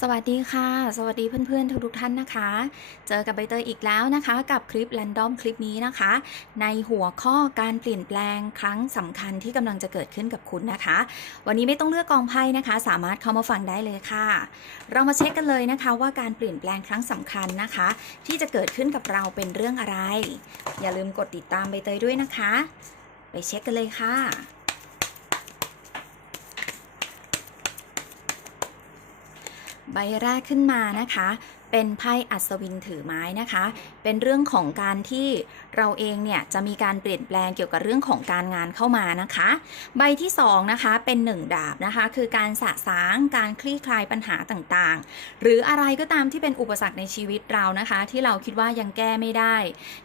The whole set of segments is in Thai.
สวัสดีค่ะ สวัสดีเพื่อนๆ ทุกๆท่านนะคะ เจอกับใบเตยอีกแล้วนะคะ กับคลิป r รนดอมคลิปนี้นะคะ ในหัวข้อการเปลี่ยนแปลงครั้งสำคัญที่กำลังจะเกิดขึ้นกับคุณนะคะ วันนี้ไม่ต้องเลือกกองไพ่นะคะ สามารถเข้ามาฟังได้เลยค่ะ เรามาเช็คกันเลยนะคะ ว่าการเปลี่ยนแปลงครั้งสำคัญนะคะ ที่จะเกิดขึ้นกับเราเป็นเรื่องอะไร อย่าลืมกดติดตามใบเตยด้วยนะคะ ไปเช็คกันเลยค่ะ ใบแรกขึ้นมานะคะ เป็นไพ่อัศวินถือไม้นะคะ เป็นเรื่องของการที่เราเองเนี่ยจะมีการเปลี่ยนแปลงเกี่ยวกับเรื่องของการงานเข้ามานะคะ ใบที่2นะคะเป็น 1 ดาบนะคะ คือการสะสางการคลี่คลายปัญหาต่างๆ หรืออะไรก็ตามที่เป็นอุปสรรคในชีวิตเรานะคะ ที่เราคิดว่ายังแก้ไม่ได้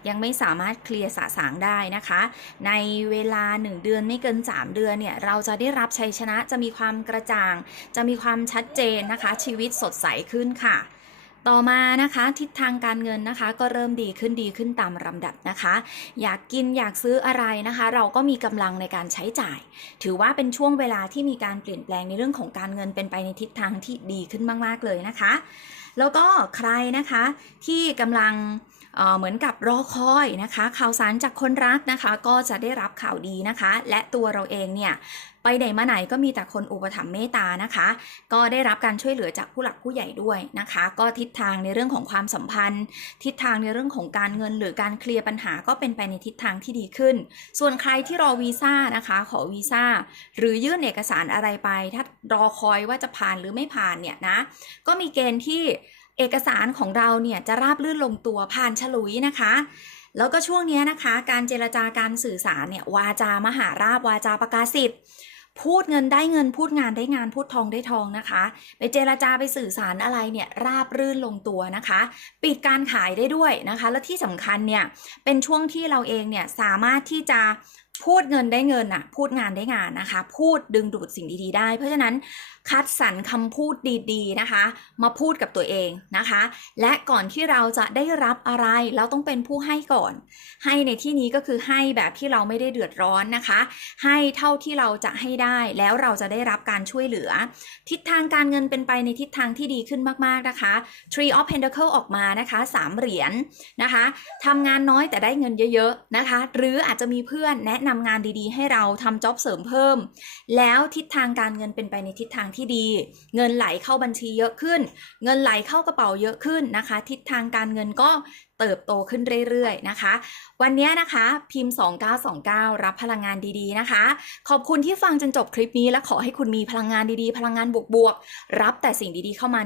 ยังไม่สามารถเคลียร์สะสางได้นะคะ ในเวลา 1 เดือนไม่เกิน 3 เดือนเนี่ยเราจะได้รับชัยชนะจะมีความกระจ่าง จะมีความชัดเจนนะคะ ชีวิตสดใสขึ้นค่ะ ต่อมานะคะทิศทางการเงินนะคะ ก็เริ่มดีขึ้นดีขึ้นตามลำดับนะคะ อยากกินอยากซื้ออะไรนะคะ เราก็มีกำลังในการใช้จ่าย ถือว่าเป็นช่วงเวลาที่มีการเปลี่ยนแปลงในเรื่องของการเงินเป็นไปในทิศทางที่ดีขึ้นมาก ๆ เลยนะคะ แล้วก็ใครนะคะที่กำลัง เหมือนกับรอคอยนะคะ ข่าวสารจากคนรักนะคะ ก็จะได้รับข่าวดีนะคะ และตัวเราเองเนี่ยไปไหนมาไหนก็มีแต่คนอุปถัมภ์เมตตานะคะ ก็ได้รับการช่วยเหลือจากผู้หลักผู้ใหญ่ด้วยนะคะ ก็ทิศทางในเรื่องของความสัมพันธ์ ทิศทางในเรื่องของการเงิน หรือการเคลียร์ปัญหาก็เป็นไปในทิศทางที่ดีขึ้น ส่วนใครที่รอวีซ่านะคะ ขอวีซ่าหรือยื่นเอกสารอะไรไป ถ้ารอคอยว่าจะผ่านหรือไม่ผ่านเนี่ยนะก็มีเกณฑ์ที่ เอกสารของเราเนี่ยจะราบลื่นลงตัวผ่านฉลุยนะคะ แล้วก็ช่วงนี้นะคะ การเจรจาการสื่อสารเนี่ยวาจามหาราบวาจาประกาศสิทธิ์พูดเงินได้เงินพูดงานได้งานพูดทองได้ทองนะคะ ไปเจรจาไปสื่อสารอะไรเนี่ยราบรื่นลงตัวนะคะ ปิดการขายได้ด้วยนะคะ และที่สำคัญเนี่ยเป็นช่วงที่เราเองเนี่ยสามารถที่จะ พูดเงินได้เงินอะพูดงานได้งานนะคะ พูดดึงดูดสิ่งดีๆ ได้ เพราะฉะนั้นคัดสรรคำพูดดีๆนะคะ มาพูดกับตัวเองนะคะ และก่อนที่เราจะได้รับอะไรเราต้องเป็นผู้ให้ก่อน ให้ในที่นี้ก็คือให้แบบที่เราไม่ได้เดือดร้อนนะคะ ให้เท่าที่เราจะให้ได้แล้วเราจะได้รับการช่วยเหลือ ทิศทางการเงินเป็นไปในทิศทางที่ดีขึ้นมากๆนะคะ Tree of Pentacle ออกมานะคะสามเหรียญนะคะทำงานน้อยแต่ได้เงินเยอะๆนะคะ หรืออาจจะมีเพื่อนแนะนำงานดีๆ ให้เราทำจ็อบเสริมเพิ่ม แล้วทิศทางการเงินเป็นไปในทิศทางที่ดี เงินไหลเข้าบัญชีเยอะขึ้น เงินไหลเข้ากระเป๋าเยอะขึ้นนะคะ ทิศทางการเงินก็เติบโตขึ้นเรื่อยๆนะคะ วันนี้นะคะพิมพ์ 2929 รับพลังงานดีๆนะคะ ขอบคุณที่ฟังจนจบคลิปนี้และขอให้คุณมีพลังงานดีๆ พลังงานบวกๆรับแต่สิ่งดีๆเข้ามาใน